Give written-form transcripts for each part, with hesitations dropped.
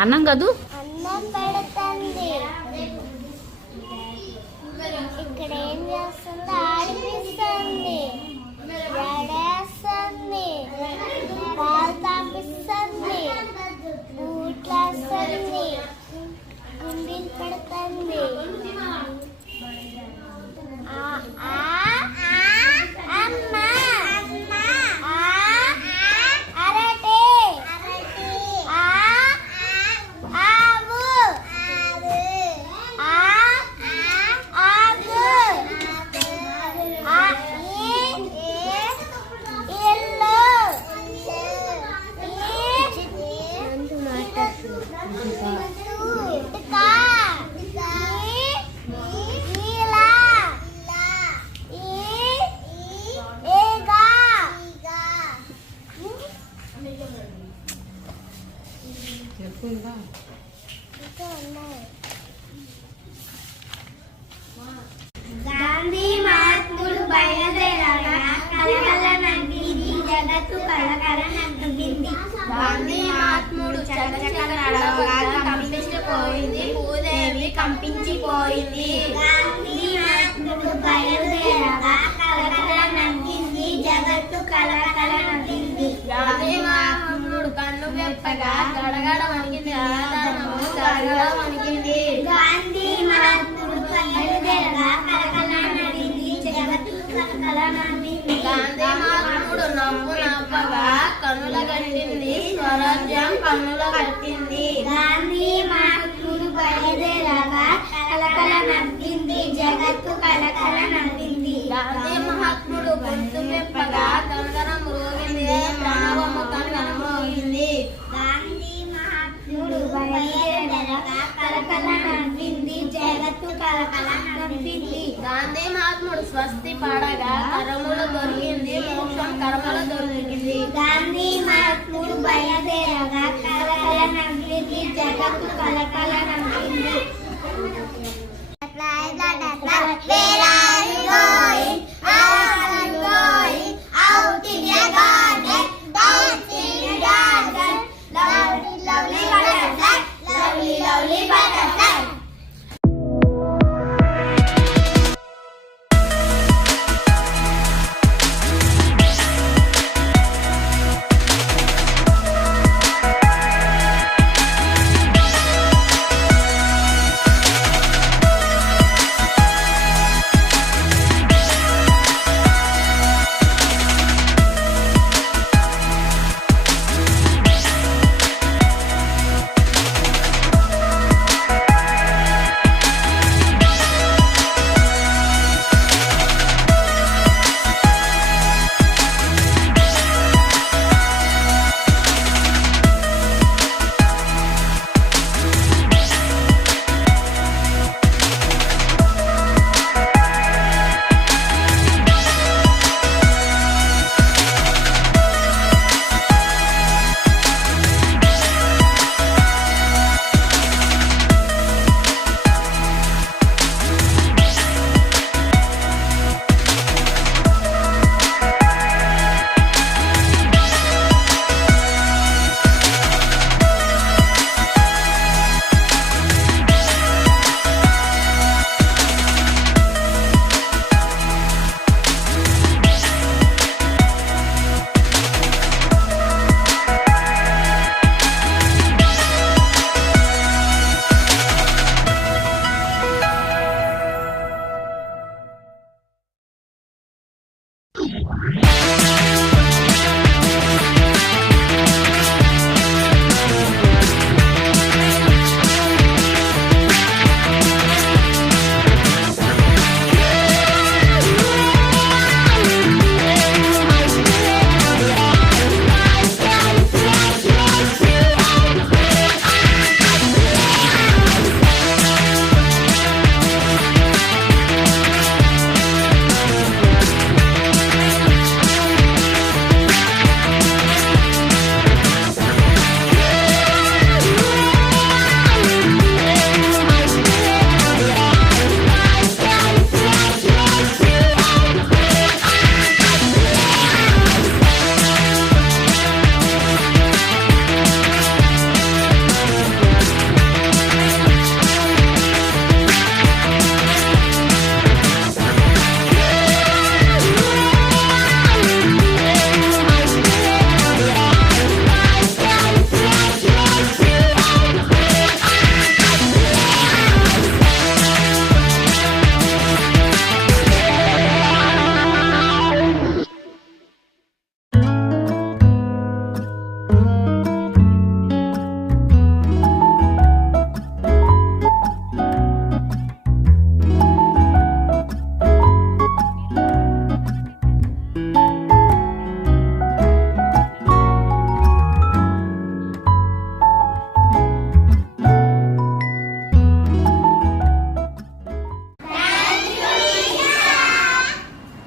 అన్నం కాదు అన్నం పెడుతుంది. ఇక్కడ ఏం చేస్తుంది? ఆడిపిస్తుంది, జడేస్తుంది, పాలు తాపిస్తుంది, బూట్లేస్తుంది, గుండీలు పెడుతుంది. గాంధీ మహాత్ముడు బయలుదేరగా కలకల నవ్వింది జగత్తు కలకల నవ్వింది. గాంధీ మహాత్ముడు చకచక నడవగా కంపించిపోయింది భూదేవి కంపించిపోయింది. గాంధీ మహాత్ముడు బయలుదేరగా కలకల నవ్వింది జగత్తు కలకల నవ్వింది. గాంధీ మహాత్ముడు కన్ను వెప్పగా గడగడ వణికింది ఆధారము గడగడ వణికింది. గాంధీ మహాత్ముడు బయలుదేరగా కలకల నవ్వింది జగత్తు కలకల నవ్వింది. గాంధీ మహాత్ముడు నవ్వు నవ్వగా కన్నుల కట్టింది స్వరాజ్యం కన్నుల కట్టింది. గాంధీ మహాత్ముడు బయలుదేరగా కలకల నవ్వింది జగత్తు కలకల నవ్వింది. గాంధీ మహాత్ముడు గొంతు వెప్పగా గంగన మ్రోగింది ప్రణవము కనుగన మోగింది. గాంధీ మహాత్ముడు బయలుదేరగా కలకల నవ్వింది జగత్తు కలకల నవ్వింది. గాంధీ మహాత్ముడు స్వస్తి పాడగా కరములు దొరికింది మోక్షం కర్మలు దొరికింది. గాంధీ మహాత్ముడు బయలుదేరగా కలకల నవ్వింది జగత్తు కలకల నవ్వింది. Where are you going? How are you going? Out in your garden, dancing in your garden. Lovely, lovely butterfly, lovely, lovely butterfly.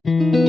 Thank